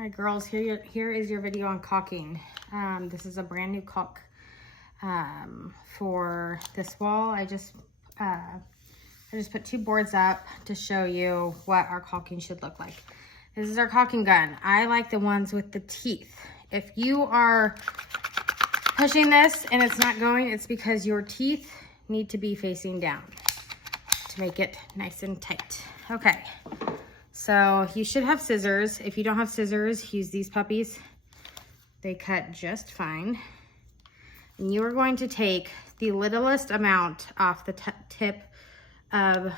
All right, girls, here is your video on caulking. This is a brand new caulk for this wall. I just put 2 boards up to show you what our caulking should look like. This is our caulking gun. I like the ones with the teeth. If you are pushing this and it's not going, it's because your teeth need to be facing down to make it nice and tight. Okay. So you should have scissors. If you don't have scissors, use these puppies. They cut just fine. And you are going to take the littlest amount off the tip of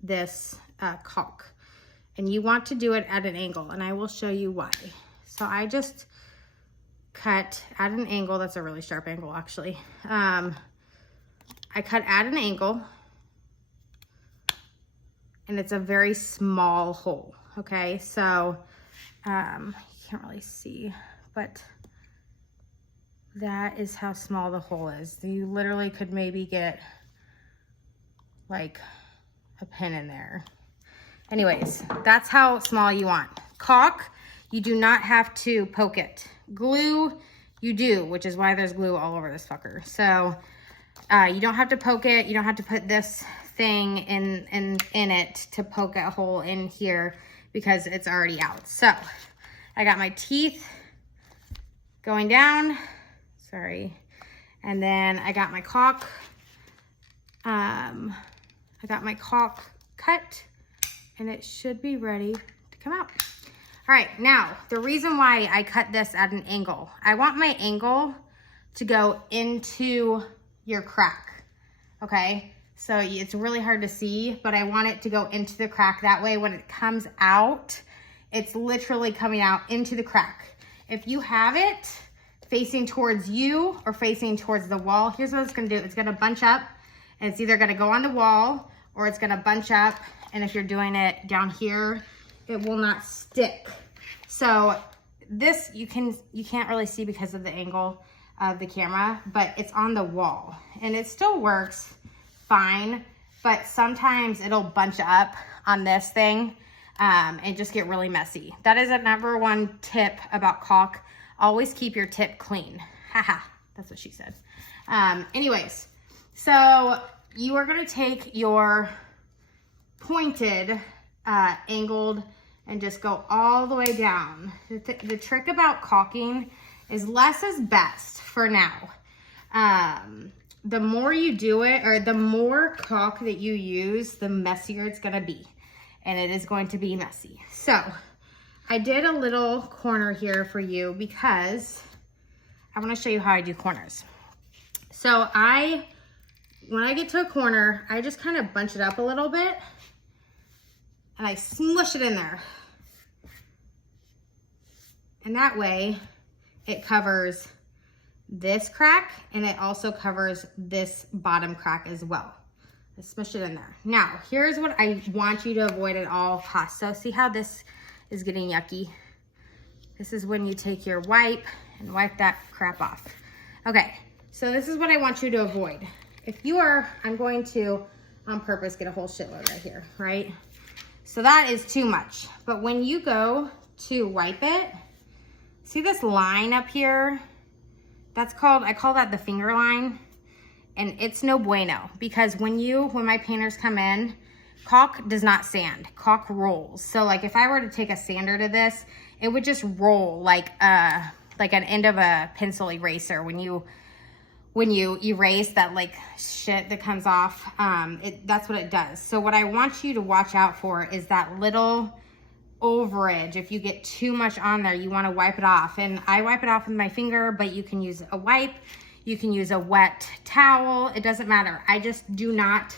this caulk. And you want to do it at an angle, and I will show you why. So I just cut at an angle. That's a really sharp angle, actually. I cut at an angle. And it's a very small hole, okay? So, you can't really see, but that is how small the hole is. You literally could maybe get like a pin in there. Anyways, that's how small you want. Caulk, you do not have to poke it. Glue, you do, which is why there's glue all over this fucker. So, you don't have to poke it. You don't have to put this thing in it to poke a hole in here because it's already out. So I got my teeth going down, sorry. And then I got my caulk. I got my caulk cut and it should be ready to come out. All right, now the reason why I cut this at an angle, I want my angle to go into your crack, okay? So it's really hard to see, but I want it to go into the crack. That way when it comes out, it's literally coming out into the crack. If you have it facing towards you or facing towards the wall, here's what it's gonna do. It's gonna bunch up and it's either gonna go on the wall or it's gonna bunch up. And if you're doing it down here, it will not stick. So this, you can't really see because of the angle of the camera, but it's on the wall and it still works fine, but sometimes it'll bunch up on this thing and just get really messy. That is a #1 tip about caulk. Always keep your tip clean. Haha, that's what she said. Anyways, so you are gonna take your pointed, angled, and just go all the way down. The trick about caulking is less is best for now. The more you do it, or the more caulk that you use, the messier it's gonna be. And it is going to be messy. So, I did a little corner here for you because I wanna show you how I do corners. So when I get to a corner, I just kind of bunch it up a little bit and I smush it in there. And that way, it covers this crack and it also covers this bottom crack as well. Let's smush it in there. Now, here's what I want you to avoid at all costs. So see how this is getting yucky? This is when you take your wipe and wipe that crap off. Okay, so this is what I want you to avoid. If you are, I'm going to, on purpose, get a whole shitload right here, right? So that is too much. But when you go to wipe it, see this line up here? That's called, I call that the finger line. And it's no bueno because when my painters come in, caulk does not sand, caulk rolls. So like if I were to take a sander to this, it would just roll like an end of a pencil eraser when you erase that like shit that comes off. That's what it does. So what I want you to watch out for is that little overage. If you get too much on there, you want to wipe it off. And I wipe it off with my finger, but you can use a wipe, you can use a wet towel, it doesn't matter. I just do not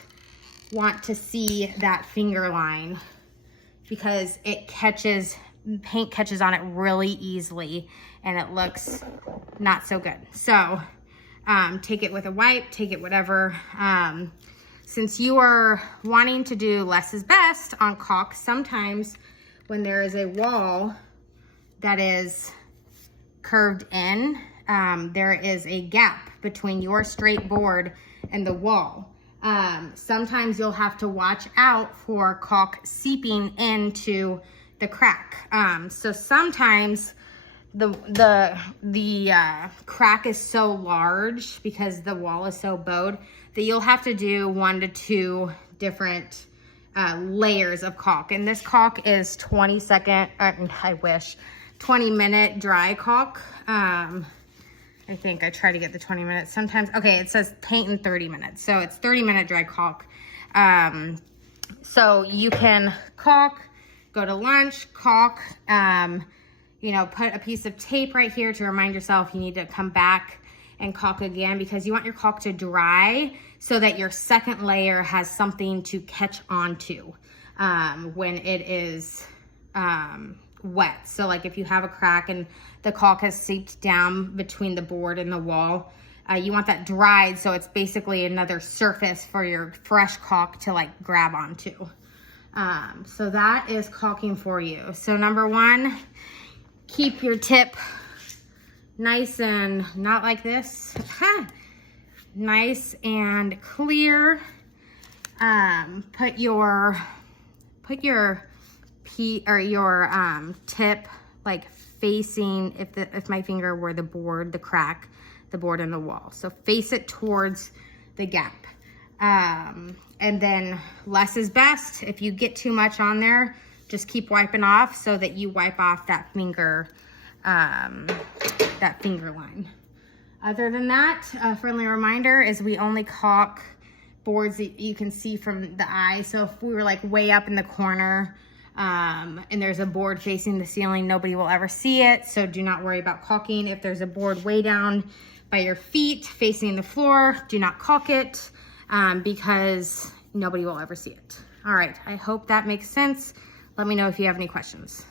want to see that finger line because it catches, paint catches on it really easily and it looks not so good. So take it with a wipe, take it whatever. Since you are wanting to do less is best on caulk, sometimes when there is a wall that is curved in, there is a gap between your straight board and the wall. Sometimes you'll have to watch out for caulk seeping into crack. So sometimes the crack is so large because the wall is so bowed that you'll have to do 1 to 2 different layers of caulk. And this caulk is 20 minute dry caulk. I think I try to get the 20 minutes sometimes. Okay, it says paint in 30 minutes. So it's 30-minute dry caulk. So you can caulk, go to lunch, caulk, you know, put a piece of tape right here to remind yourself you need to come back and caulk again, because you want your caulk to dry so that your second layer has something to catch onto when it is wet. So like if you have a crack and the caulk has seeped down between the board and the wall, you want that dried so it's basically another surface for your fresh caulk to like grab onto. So that is caulking for you. So number 1, keep your tip nice and not like this. Nice and clear. Put your tip like facing, if my finger were the board, the crack, the board and the wall. So face it towards the gap. And then less is best. If you get too much on there, just keep wiping off so that you wipe off that finger line. Other than that, a friendly reminder is we only caulk boards that you can see from the eye. So if we were like way up in the corner and there's a board facing the ceiling, nobody will ever see it. So do not worry about caulking. If there's a board way down by your feet facing the floor, do not caulk it because nobody will ever see it. All right, I hope that makes sense. Let me know if you have any questions.